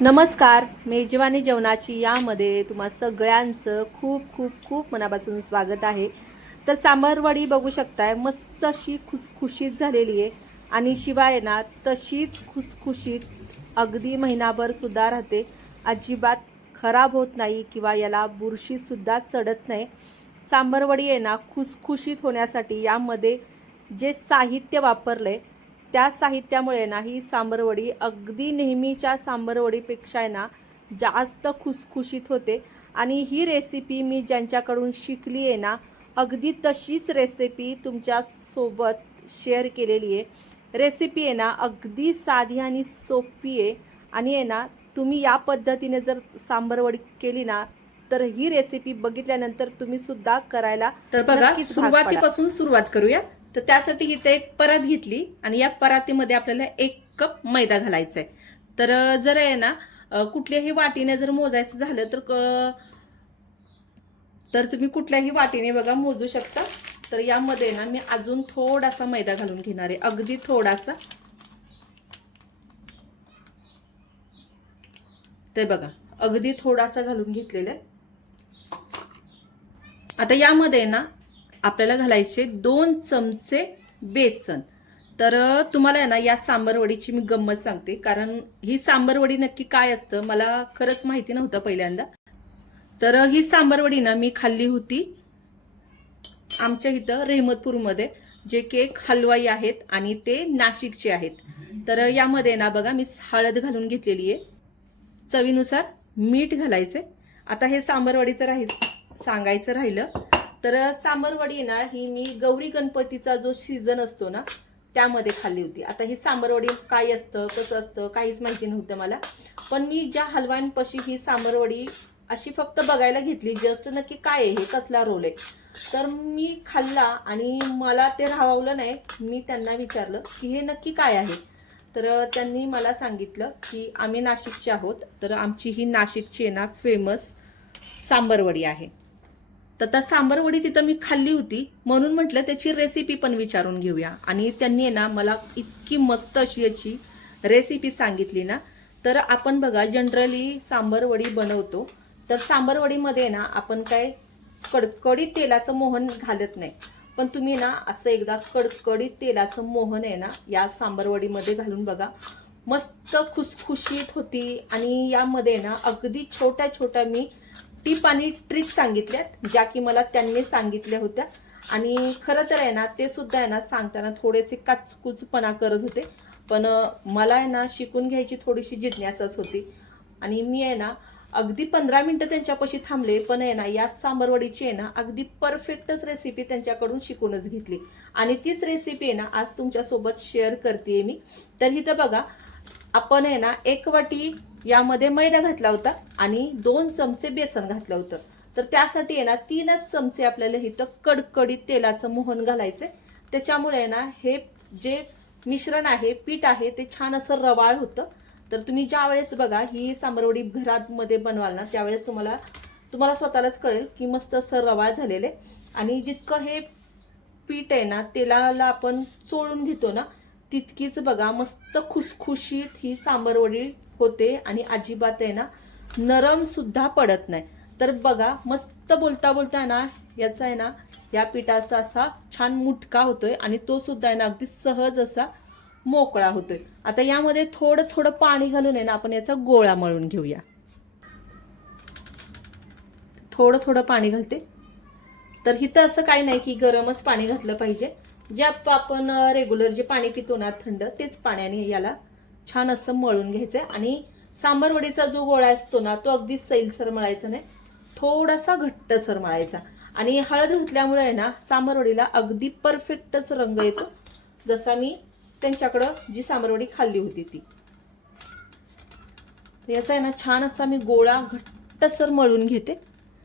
नमस्कार मेजवानी जेवणाची यामध्ये तुम्हा सगळ्यांचं खूप खूप खूप मनापासून स्वागत आहे. तर सांबारवडी बघू शकताय मस्त अशी खुसखुशीत झालेली आहे. आणि शिवाय ना तशीच खुसखुशीत अगदी महिनाभर सुद्धा राहते. अजिबात खराब होत नाही किंवा याला बुरशीसुद्धा चढत नाही. सांबारवडी आहे ना खुसखुशीत होण्यासाठी यामध्ये जे साहित्य वापरलं आहे त्या साहित्यामुळे ना ही सांबरवडी अगदी नेहमीच्या सांबरवडीपेक्षा आहे ना जास्त खुसखुशीत होते. आणि ही रेसिपी मी ज्यांच्याकडून शिकली आहे ना अगदी तशीच रेसिपी तुमच्यासोबत शेअर केलेली आहे. रेसिपी आहे ना अगदी साधी आणि सोपी आहे. आणि आहे ना तुम्ही या पद्धतीने जर सांबरवडी केली ना तर ही रेसिपी बघितल्यानंतर तुम्ही सुद्धा करायला तर बघा. सुरुवातीपासून सुरुवात करूया. तर त्यासाठी इथे एक परात घेतली आणि या परातीमध्ये आपल्याला एक कप मैदा घालायचा आहे तर जर आहे ना कुठल्याही वाटीने जर मोजायचं झालं तर क- तर तुम्ही कुठल्याही वाटीने बघा मोजू शकता. तर यामध्ये ना मी अजून थोडासा मैदा घालून घेणार आहे. अगदी थोडासा. ते बघा अगदी थोडासा घालून घेतलेला आहे. आता यामध्ये ना आपल्याला घालायचे दोन चमचे बेसन. तर तुम्हाला आहे ना या सांबरवडीची मी गंमत सांगते. कारण ही सांबरवडी नक्की काय असतं? मला खरंच माहिती नव्हतं पहिल्यांदा. तर ही सांबरवडी ना मी खाल्ली होती आमच्या इथं रेहमतपूरमध्ये जे की एक हलवाई आहेत आणि ते नाशिकचे आहेत. तर यामध्ये ना बघा मी हळद घालून घेतलेली आहे. चवीनुसार मीठ घालायचे आता हे सांबरवडीचं राहील सांगायचं राहिलं. तर सांबरवडी ना ही मी गौरी गणपतीचा जो सीझन असतो ना त्यामध्ये खाल्ली होती. आता ही सांबरवडी काय असतं कसं असतं काहीच माहिती नव्हतं मला. पण मी ज्या हलवांपाशी ही सांबरवडी अशी फक्त बघायला घेतली जस्ट नक्की काय आहे हे कसला रोल आहे तर मी खाल्ला आणि मला ते राहावलं नाही. मी त्यांना विचारलं की हे नक्की काय आहे? तर त्यांनी मला सांगितलं की आम्ही नाशिकचे आहोत. तर आमची ही नाशिकची आहे ना फेमस सांबरवडी आहे. तर त्या सांबरवडी तिथं मी खाल्ली होती. म्हणून म्हटलं त्याची रेसिपी पण विचारून घेऊया. आणि त्यांनी आहे ना मला इतकी मस्त अशी याची रेसिपी सांगितली ना. तर आपण बघा जनरली सांबरवडी बनवतो. तर सांबरवडीमध्ये ना आपण काय कडकडीत तेलाचं मोहन घालत नाही. पण तुम्ही ना असं एकदा कडकडीत तेलाचं मोहन आहे ना या सांबरवडीमध्ये घालून बघा. मस्त खुसखुशीत होती. आणि यामध्ये ना अगदी छोट्या छोट्या मी टीप आणि ट्रिक सांगितल्यात ज्या की मला त्यांनी सांगितल्या होत्या. आणि खरं तर आहे ना ते सुद्धा आहे ना सांगताना थोडेसे काचकुचपणा करत होते. पण मला आहे ना शिकून घ्यायची थोडीशी जिज्ञासाच होती. आणि मी आहे ना अगदी पंधरा मिनटं त्यांच्यापाशी थांबले पण आहे ना या सांबरवडीची आहे ना अगदी परफेक्टच रेसिपी त्यांच्याकडून शिकूनच घेतली. आणि तीच रेसिपी आहे ना आज तुमच्यासोबत शेअर करते मी. तर इथं बघा आपण आहे ना एक वाटी यामध्ये मैदा घातला होता आणि दोन चमचे बेसन घातलं होतं. तर त्यासाठी आहे ना तीनच चमचे आपल्याला इथं कडकडीत तेलाचं मोहन घालायचंय. त्याच्यामुळे आहे ना हे जे मिश्रण आहे पीठ आहे ते छान असं रवाळ होतं. तर तुम्ही ज्या वेळेस बघा ही सांबरवडी घरात मध्ये बनवाल ना त्यावेळेस तुम्हाला तुम्हाला स्वतःलाच कळेल की मस्त असं रवाळ झालेले आणि जितकं हे पीठ आहे ना तेलाला आपण चोळून घेतो ना तितकीच बघा मस्त खुसखुशीत ही सांबरवडी होते आणि अजिबात आहे ना नरम सुद्धा पडत नाही. तर बघा मस्त बोलता बोलता ना याचा आहे ना या पिठाचा असा छान मुटका होतोय आणि तो सुद्धा आहे ना अगदी सहज असा मोकळा होतोय. आता यामध्ये थोडं थोडं पाणी घालून आहे ना आपण याचा गोळा मळून घेऊया. थोडं थोडं पाणी घालते. तर इथं असं काही नाही की गरमच पाणी घातलं पाहिजे. जे आप- आपण रेग्युलर जे पाणी पितो ना थंड तेच पाण्याने याला छान असं मळून घ्यायचंय. आणि सांबरवडीचा जो गोळा असतो ना तो अगदी सैलसर मळायचा नाही थोडासा घट्टसर मळायचा. आणि हळद घातल्यामुळे आहे ना सांबरवडीला अगदी परफेक्टच रंग येतो. जसा मी त्यांच्याकडं जी सांबरवडी खाल्ली होती ती. याचा आहे ना छान असा मी गोळा घट्टसर मळून घेते.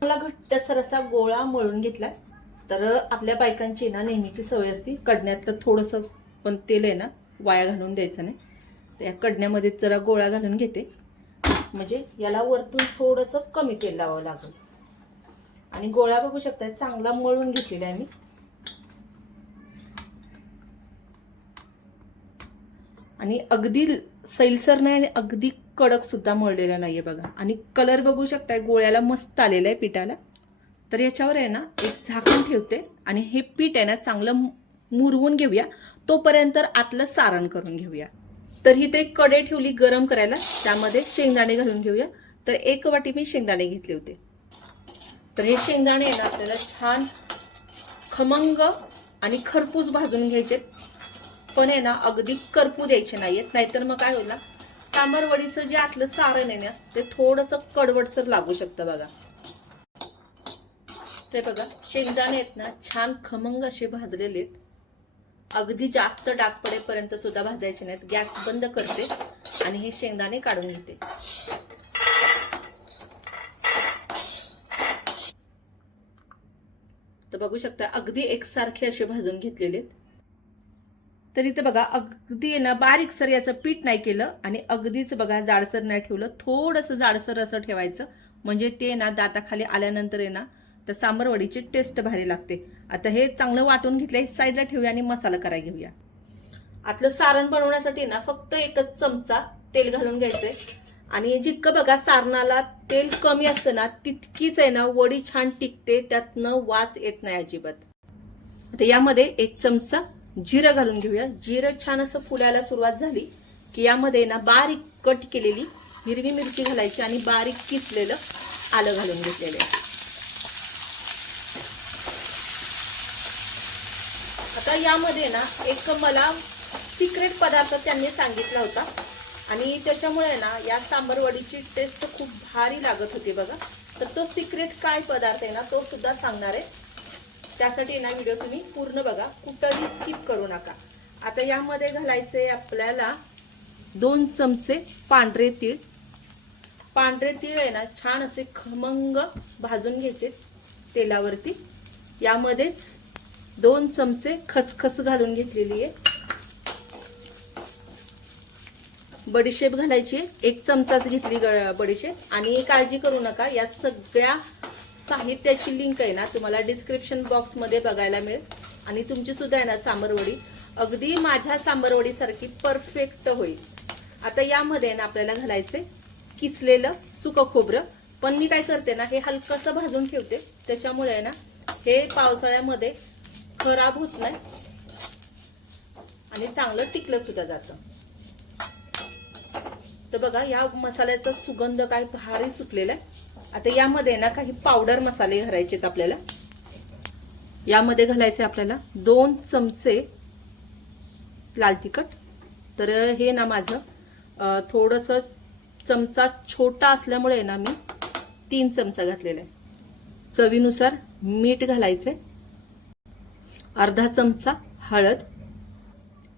मला घट्टसर असा गोळा मळून घेतला तर आपल्या बायकांची ना नेहमीची सवय असते कडण्यातलं थोडंसं पण तेल आहे ना वाया घालून द्यायचं नाही. त्या कडण्यामध्ये जरा गोळा घालून घेते. म्हणजे याला वरतून थोडंसं कमी तेल लावावं लागेल. आणि गोळा बघू शकता चांगला मळून घेतलेला आहे मी. आणि अगदी सैलसर नाही आणि अगदी कडक सुद्धा मळलेला नाहीये बघा. आणि कलर बघू शकताय गोळ्याला मस्त आलेला आहे पिठाला. तर याच्यावर आहे ना एक झाकण ठेवते आणि हे पीठ आहे ना चांगलं मुरवून घेऊया. तोपर्यंत आतलं सारण करून घेऊया. तर ही ते कडे ठेवली गरम करायला. त्यामध्ये शेंगदाणे घालून घेऊया. तर एक वाटी मी शेंगदाणे घेतले होते. तर हे शेंगदाणे ना आपल्याला छान खमंग आणि खरपूस भाजून घ्यायचे. पण आहे ना अगदी करपू द्यायचे नाहीयेत. नाहीतर मग काय होईल ना तांबरवडीचं जे आतलं सारण आहे ना ते थोडंसं कडवटसर लागू शकतं बघा. ते बघा शेंगदाणे आहेत ना छान खमंग असे भाजलेले आहेत. अगदी जास्त डाग पडेपर्यंत सुद्धा भाजायचे नाहीत. गॅस बंद करते आणि हे शेंगदाणे काढून घेते. तर बघू शकता अगदी एकसारखे असे भाजून घेतलेले आहेत. तर इथं बघा अगदी ना बारीक सर याचं पीठ नाही केलं आणि अगदीच बघा जाडसर नाही ठेवलं. थोडंसं जाडसर असं ठेवायचं. म्हणजे ते ना दाताखाली आल्यानंतर आहे ना तर सांबर वडीची टेस्ट भारी लागते. आता हे चांगलं वाटून घेतलं साईडला ठेवूया आणि मसाला करायला घेऊया. आतलं सारण बनवण्यासाठी ना फक्त एकच चमचा तेल घालून घ्यायचंय. आणि जितकं बघा सारणाला तेल कमी असतं ना तितकीच आहे ना वडी छान टिकते त्यातनं वास येत नाही अजिबात. आता यामध्ये एक चमचा जिरं घालून घेऊया. जिरं छान असं फुलायला सुरुवात झाली की यामध्ये ना बारीक कट केलेली हिरवी मिरची घालायची आणि बारीक किसलेलं आलं घालून घेतलेलं आहे. आता यामध्ये ना एक मला सिक्रेट पदार्थ त्यांनी सांगितला होता. आणि त्याच्यामुळे ना या सांबरवडीची टेस्ट खूप भारी लागत होती बघा. तर तो सिक्रेट काय पदार्थ आहे ना तो सुद्धा सांगणार आहे. त्यासाठी ना व्हिडिओ तुम्ही पूर्ण बघा. कुठंही स्किप करू नका. आता यामध्ये घालायचे आपल्याला दोन चमचे पांढरे तीळ. पांढरे तीळ आहे ना छान असे खमंग भाजून घ्यायचे तेलावरती. यामध्येच दोन चमचे खसखस घालून घेतलेली आहे. बडीशेप घालायची एक चमचाच घेतली बडीशेप. आणि काळजी करू नका या सगळ्या साहित्याची लिंक आहे ना तुम्हाला डिस्क्रिप्शन बॉक्समध्ये बघायला मिळेल. आणि तुमची सुद्धा आहे ना सांबरवडी. अगदी माझ्या सांबरवडीसारखी परफेक्ट होईल. आता यामध्ये ना आपल्याला घालायचे किसलेलं सुकं खोबरं. पण मी काय करते ना हे हलकंसं भाजून ठेवते. त्याच्यामुळे आहे ना हे पावसाळ्यामध्ये खराब होत नाही. आणि चांगलं टिकलं सुद्धा जातं. तर बघा या मसाल्याचा सुगंध काय भारी सुटलेला आहे. आता यामध्ये ना काही पावडर मसाले घालायचे आहेत आपल्याला. यामध्ये घालायचे आपल्याला दोन चमचे लाल तिखट. तर हे ना माझं थोडंसं चमचा छोटा असल्यामुळे ना मी तीन चमचा घातलेला आहे. चवीनुसार मीठ घालायचे अर्धा चमचा हळद.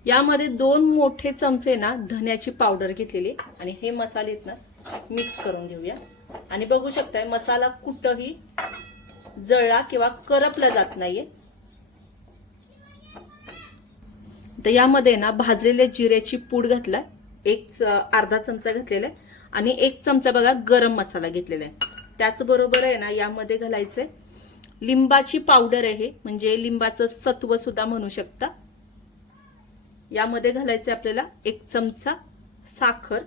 यामध्ये दोन मोठे चमचे ना धन्याची पावडर घेतलेली आणि हे मसाले ना मिक्स करून घेऊया. आणि बघू शकताय मसाला कुठंही जळला किंवा करपला जात नाहीये. तर यामध्ये ना भाजलेल्या जिऱ्याची पूड घातला एक अर्धा चमचा घातलेला आहे. आणि एक चमचा बघा गरम मसाला घेतलेला आहे. त्याचबरोबर आहे ना यामध्ये घालायचंय लिंबाची पावडर आहे म्हणजे लिंबाचं सत्व सुद्धा म्हणू शकता. यामध्ये घालायचं आपल्याला एक चमचा साखर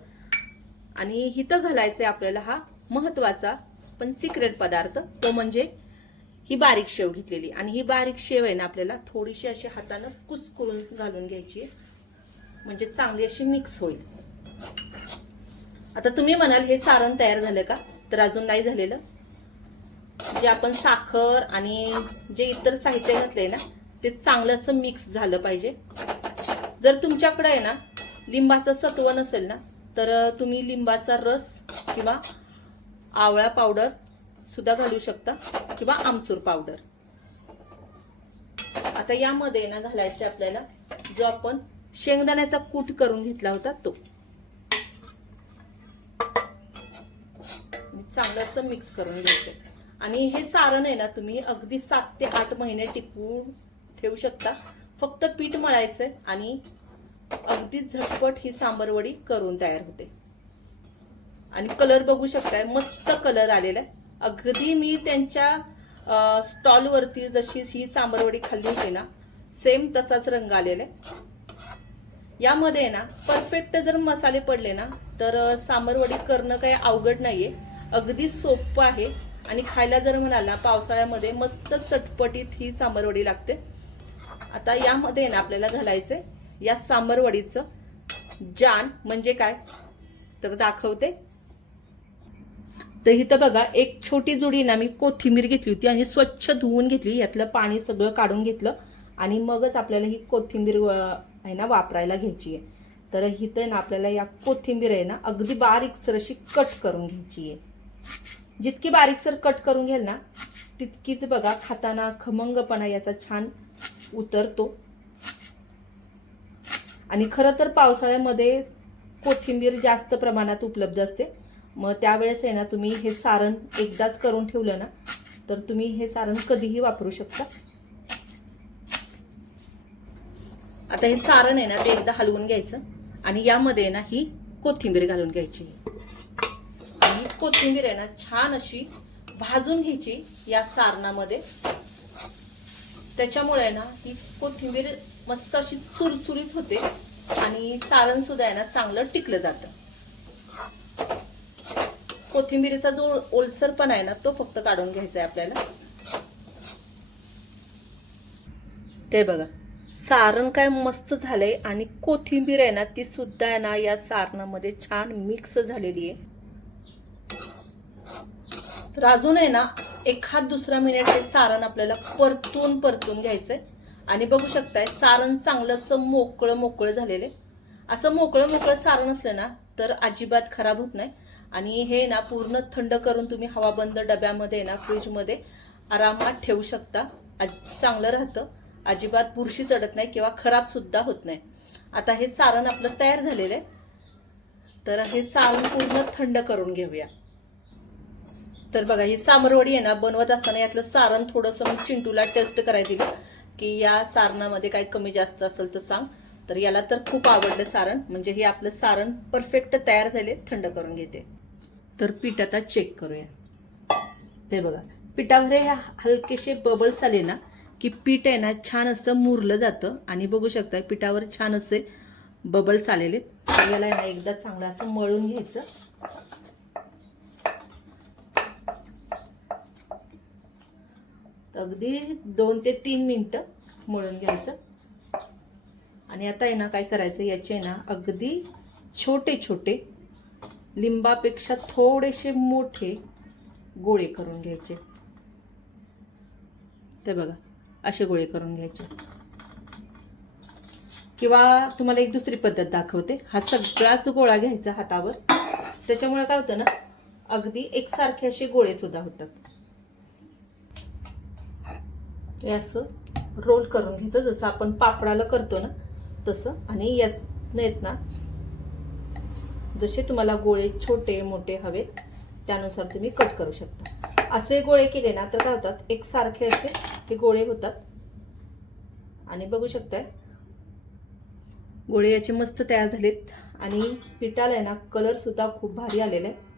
आणि इथं घालायचं आपल्याला हा महत्त्वाचा पण सिक्रेट पदार्थ तो म्हणजे ही बारीक शेव घेतलेली. आणि ही बारीक शेव आहे ना आपल्याला थोडीशी अशी हातानं कुसकरून घालून घ्यायची आहे. म्हणजे चांगली अशी मिक्स होईल. आता तुम्ही म्हणाल हे सारण तयार झालं का? तर अजून नाही झालेलं. जे आपण साखर आणि जे इतर साहित्य घातलंय ना ते चांगलं असं मिक्स झालं पाहिजे. जर तुमच्याकडे आहे ना लिंबाचं सत्व नसेल ना तर तुम्ही लिंबाचा रस किंवा आवळा पावडर सुद्धा घालू शकता किंवा आमचूर पावडर आता यामध्ये ना घालायचं आपल्याला जो आपण शेंगदाण्याचा कूट करून घेतला होता तो. चांगलं असं मिक्स करून घ्यायचं आणि हे सारण आहे ना तुम्ही अगदी सात ते आठ महिने टिकवून ठेवू शकता. फक्त पीठ मळायचं आणि अगदी झटपट ही सांबरवडी करून तयार होते. आणि कलर बघू शकताय मस्त कलर आलेला आहे अगदी मी त्यांच्या स्टॉलवरती जशी ही सांबरवडी खाल्ली होती ना सेम तसाच रंग आलेला आहे यामध्ये आहे ना परफेक्ट जर मसाले पडले ना तर सांबरवडी करणं काही अवघड नाहीये. अगदी सोपं आहे. आणि खायला जर म्हणाला पावसाळ्यामध्ये मस्त चटपटीत ही सांबरवडी लागते. आता यामध्ये ना आपल्याला घालायचे या सांबरवडीचं जान म्हणजे काय? तर दाखवते. तर इथं बघा एक छोटी जुडी ना मी कोथिंबीर घेतली होती आणि स्वच्छ धुवून घेतली. यातलं पाणी सगळं काढून घेतलं आणि मगच आपल्याला ही कोथिंबीर आहे ना वापरायला घ्यायची आहे. तर इथं ना आपल्याला या कोथिंबीर आहे ना अगदी बारीकसर अशी कट करून घ्यायची आहे. जितकी बारीकसर कट करून घ्याल ना तितकीच बघा खाताना खमंगपणा याचा छान उतरतो. आणि खरं तर पावसाळ्यामध्ये कोथिंबीर जास्त प्रमाणात उपलब्ध असते. मग त्यावेळेस आहे ना तुम्ही हे सारण एकदाच करून ठेवलं ना तर तुम्ही हे सारण कधीही वापरू शकता. आता हे सारण आहे ना ते एकदा हलवून घ्यायचं. आणि यामध्ये आहे ना ही कोथिंबीर घालून घ्यायची. कोथिंबीर आहे ना छान अशी भाजून घ्यायची या सारणामध्ये. त्याच्यामुळे आहे ना ही कोथिंबीर मस्त अशी चुरचुरीत होते आणि सारण सुद्धा आहे ना चांगलं टिकलं जातं. कोथिंबीरीचा जो ओलसरपणा आहे ना तो फक्त काढून घ्यायचा आहे आपल्याला. ते बघा सारण काय मस्त झालंय आणि कोथिंबीर आहे ना ती सुद्धा आहे ना या सारणामध्ये छान मिक्स झालेली आहे. तर अजून आहे ना एखाद दुसरा मिनिट हे सारण आपल्याला परतून परतून घ्यायचंय. आणि बघू शकताय सारण चांगलं असं मोकळं मोकळं झालेलं आहे. असं मोकळं मोकळं सारण असलं ना तर अजिबात खराब होत नाही. आणि हे ना पूर्ण थंड करून तुम्ही हवाबंद डब्यामध्ये ना फ्रीजमध्ये आरामात ठेवू शकता. आज- चांगलं राहतं. अजिबात बुरशी चढत नाही किंवा खराबसुद्धा होत नाही. आता हे सारण आपलं तयार झालेलं आहे. तर हे सारण पूर्ण थंड करून घेऊया. तर बघा ही सामरवडी आहे ना बनवत असताना यातलं सारण थोडंसं मग चिंटूला टेस्ट करायची की या सारणामध्ये काही कमी जास्त असेल तर सांग. तर याला तर खूप आवडलं सारण. म्हणजे हे आपलं सारण परफेक्ट तयार झाले थंड करून घेते. तर पीठ आता चेक करूया. ते बघा पिठावर हे हलकेसे बबल्स आले ना की पीठ आहे ना छान असं मुरलं जातं. आणि बघू शकता पिठावर छान असे बबल्स आलेले याला आहे ना एकदा चांगलं असं मळून घ्यायचं. अगदी दोन ते तीन मिनटं मळून घ्यायचं. आणि आता आहे ना काय करायचं? याचे आहे ना अगदी छोटे छोटे लिंबापेक्षा थोडेसे मोठे गोळे करून घ्यायचे. ते बघा असे गोळे करून घ्यायचे. किंवा तुम्हाला एक दुसरी पद्धत दाखवते. हा सगळाच गोळा घ्यायचा हातावर. त्याच्यामुळे काय होतं ना अगदी एकसारखे असे गोळे सुद्धा होतात. हे असं रोल करून घ्यायचं. जसं आपण पापडाला करतो ना तसं. आणि यात आहेत ना जसे तुम्हाला गोळे छोटे मोठे हवेत त्यानुसार तुम्ही कट करू शकता. असे गोळे केले ना तर काय होतात एकसारखे असे हे गोळे होतात. आणि बघू शकताय गोळे याचे मस्त तयार झालेत. आणि पिठाला आहे ना कलरसुद्धा खूप भारी आलेला आहे.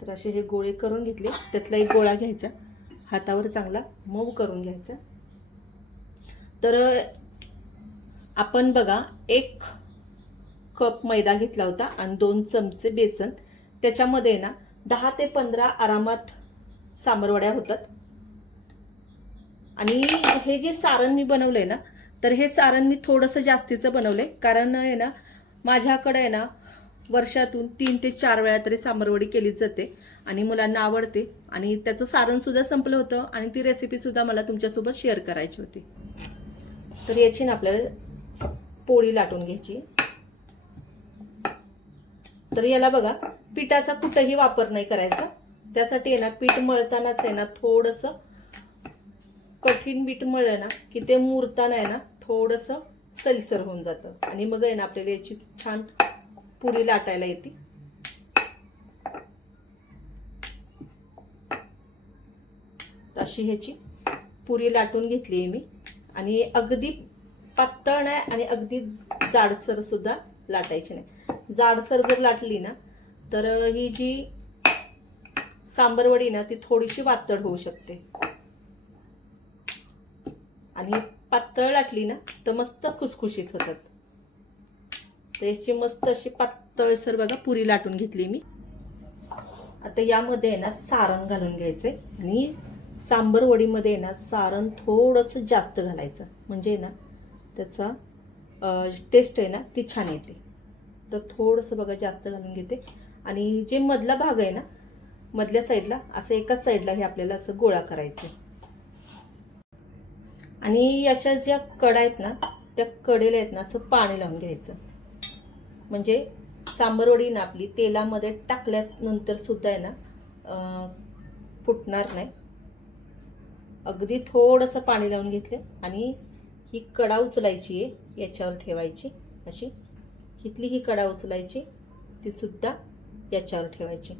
तर असे हे गोळे करून घेतले. त्यातला एक गोळा घ्यायचा. हातावर चांगला मऊ करून घ्यायचा. तर आपण बघा एक कप मैदा घेतला होता आणि दोन चमचे बेसन. त्याच्यामध्ये ना दहा ते पंधरा आरामात सांबरवड्या होतात. आणि हे जे सारण मी बनवलं आहे ना तर हे सारण मी थोडंसं जास्तीचं बनवलं आहे कारण आहे ना माझ्याकडे आहे ना वर्षातून तीन ते चार वेळा तरी सांबरवडी केलीच जाते आणि मुलांना आवडते. आणि त्याचं सारणसुद्धा संपलं होतं आणि ती रेसिपीसुद्धा मला तुमच्यासोबत शेअर करायची होती. तर याची ना आपल्याला पोळी लाटून घ्यायची. तर याला बघा पिठाचा कुठंही वापर नाही करायचा. त्यासाठी आहे ना पीठ मळतानाच आहे ना थोडंसं कठीण पीठ मळलं ना की ते मुरताना आहे ना थोडंसं सलसर होऊन जातं. आणि मग आहे ना आपल्याला याची छान पुरी लाटायला येते. अशी ह्याची पुरी लाटून घेतली आहे मी. आणि अगदी पातळ नाही आणि अगदी जाडसर सुद्धा लाटायची नाही. जाडसर जर लाटली ना तर ही जी सांबरवडी ना ती थोडीशी वातळ होऊ शकते. आणि पातळ लाटली ना तर मस्त खुसखुशीत होतात. तर मस्त अशी पातळसर बघा पुरी लाटून घेतली मी. आता यामध्ये आहे ना सारण घालून घ्यायचं आणि सांबर वडीमध्ये आहे ना सारण थोडंसं जास्त घालायचं. म्हणजे ना त्याचा टेस्ट आहे ना ती छान येते. तर थोडंसं बघा जास्त घालून घेते. आणि जे मधला भाग आहे ना मधल्या साईडला असं एकाच साईडला हे आपल्याला असं गोळा करायचं आणि याच्या ज्या कडा आहेत ना त्या कडेला आहेत ना असं पाणी लावून घ्यायचं. म्हणजे सांबरवडी ना आपली तेलामध्ये टाकल्यास सुद्धा आहे ना फुटणार नाही. अगदी थोडंसं पाणी लावून घेतलं आणि ही कडा उचलायची आहे याच्यावर ठेवायची. अशी इथली ही कडा उचलायची तीसुद्धा याच्यावर ठेवायची.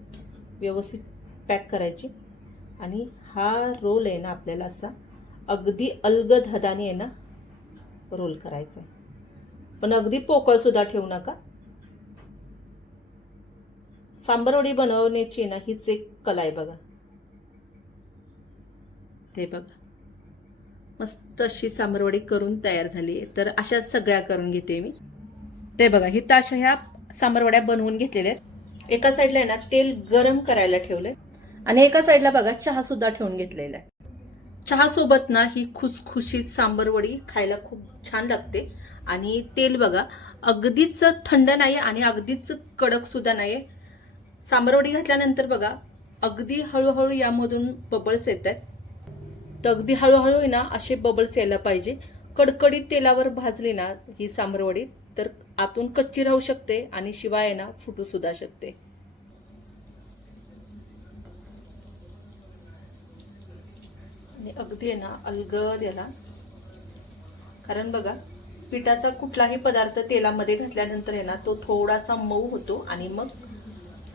व्यवस्थित पॅक करायची. आणि हा रोल आहे ना आपल्याला असा अगदी अलगद हदाने आहे ना रोल करायचा पण अगदी पोकळसुद्धा ठेवू नका. सांबरवडी बनवण्याची ना हीच एक कला आहे बघा. ते बघा. मस्त अशी सांबरवडी करून तयार झाली आहे. तर अशा सगळ्या करून घेते मी. ते बघा ही अशा ह्या सांबरवड्या बनवून घेतलेल्या आहेत. एका साईडला आहे ना तेल गरम करायला ठेवलंय. आणि एका साईडला बघा चहा सुद्धा ठेवून घेतलेला आहे. चहा सोबत ना ही खुसखुशीत सांबरवडी खायला खूप छान लागते. आणि तेल बघा अगदीच थंड नाही आणि अगदीच कडक सुद्धा नाही सांबरवडी घातल्यानंतर बघा अगदी हळूहळू यामधून बबल्स येत आहेत तर अगदी हळूहळू आहे ना असे बबल्स यायला पाहिजे. कडकडीत तेलावर भाजली ना ही सांबरवडी तर आतून कच्ची राहू शकते आणि शिवाय ना फुटू सुद्धा शकते. आणि अगदी आहे ना अलगद याला. कारण बघा पिठाचा कुठलाही पदार्थ तेलामध्ये घातल्यानंतर आहे ना तो थोडासा मऊ होतो आणि मग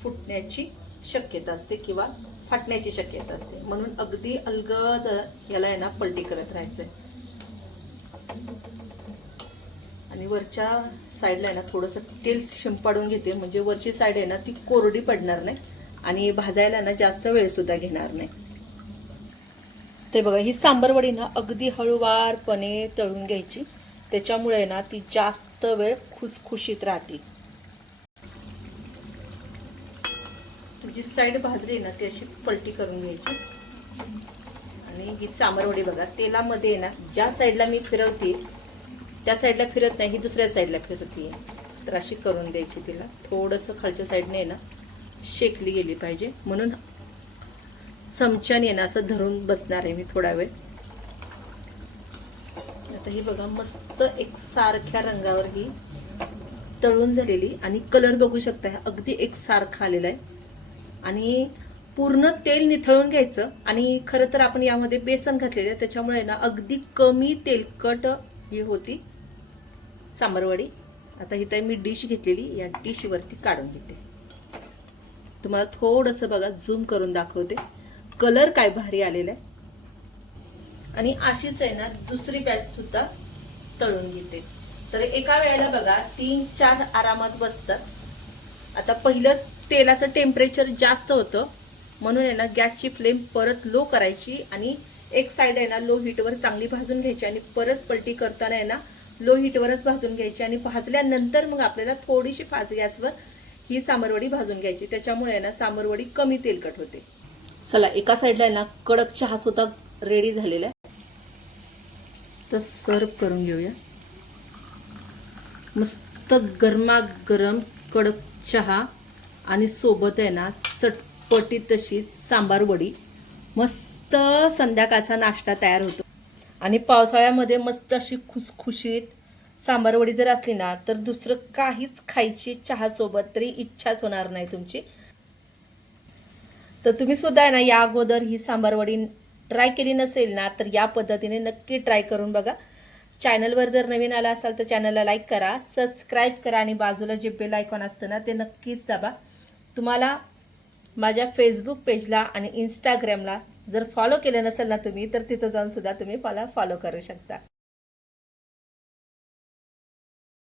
फुटण्याची शक्यता असते किंवा फाटण्याची शक्यता असते. म्हणून अगदी अलगद याला आहे ना पलटी करत राहायचंय. आणि वरच्या साईडला आहे ना थोडंसं तेल शिंपाडून घेते. म्हणजे वरची साईड आहे ना ती कोरडी पडणार नाही. आणि भाजायला ना जास्त वेळसुद्धा घेणार नाही. ते बघा ही सांबरवडी ना अगदी हळूवारपणे तळून घ्यायची. त्याच्यामुळे आहे ना ती जास्त वेळ खुसखुशीत राहते. जी साईड भाजली ना ती अशी पलटी करून घ्यायची. आणि ही सामरवडी बघा तेलामध्ये आहे ना ज्या साईडला मी फिरवते त्या साईडला फिरत नाही ही दुसऱ्या साईडला फिरवते. तर अशी करून द्यायची तिला. थोडंसं खालच्या साईडने आहे ना शेकली गेली पाहिजे. म्हणून चमच्याने ना असं धरून बसणार आहे मी थोडा वेळ. आता ही बघा मस्त एक सारख्या रंगावर ही तळून झालेली. आणि कलर बघू शकता अगदी एक सारखा आलेला आहे. आणि पूर्ण तेल निथळून घ्यायचं. आणि खरं तर आपण यामध्ये बेसन घातलेलं आहे. त्याच्यामुळे ना अगदी कमी तेलकट ही होती. सांबरवडी. आता इथे मी डिश घेतलेली. या डिशवरती काढून घेते. तुम्हाला थोडंसं बघा झूम करून दाखवते. कलर काय भारी आलेला आहे. आणि अशीच आहे ना दुसरी बॅच सुद्धा तळून घेते. तर एका वेळेला बघा तीन चार आरामात बसतात. आता पहिलं तेलाचं टेम्परेचर जास्त होतं. म्हणून आहे ना गॅसची फ्लेम परत लो करायची आणि एक साईड आहे ना लो हीटवर चांगली भाजून घ्यायची आणि परत पलटी करताना आहे ना लो हीटवरच भाजून घ्यायची आणि भाजल्यानंतर मग आपल्याला थोडीशी फास्ट गॅसवर ही सांबरवडी भाजून घ्यायची. त्याच्यामुळे आहे ना सांबरवडी कमी तेलकट होते. चला एका साईडला आहे ना कडक चहा सुद्धा रेडी झालेला आहे. तर सर्व करून घेऊया. मस्त गरमागरम कडक चहा. आणि सोबत आहे ना चटपटीत तशी सांबार वडी. मस्त संध्याकाळचा नाश्ता तयार होतो. आणि पावसाळ्यामध्ये मस्त अशी खुसखुशीत सांबार वडी जर असली ना तर दुसरं काहीच खायची चहासोबत तरी इच्छाच होणार नाही तुमची. तर तुम्ही सुद्धा आहे ना या अगोदर ही सांबार वडी ट्राय केली नसेल ना तर या पद्धतीने नक्की ट्राय करून बघा. चॅनलवर जर नवीन आला असाल तर चॅनलला लाईक करा सबस्क्राईब करा आणि बाजूला जे बेल आयकॉन असतं ना ते नक्कीच दाबा. तुम्हाला माझ्या फेसबुक पेजला आणि इंस्टाग्रामला जर फॉलो केलं नसेल ना तुम्ही तर तिथं जाऊनसुद्धा तुम्ही मला फॉलो करू शकता.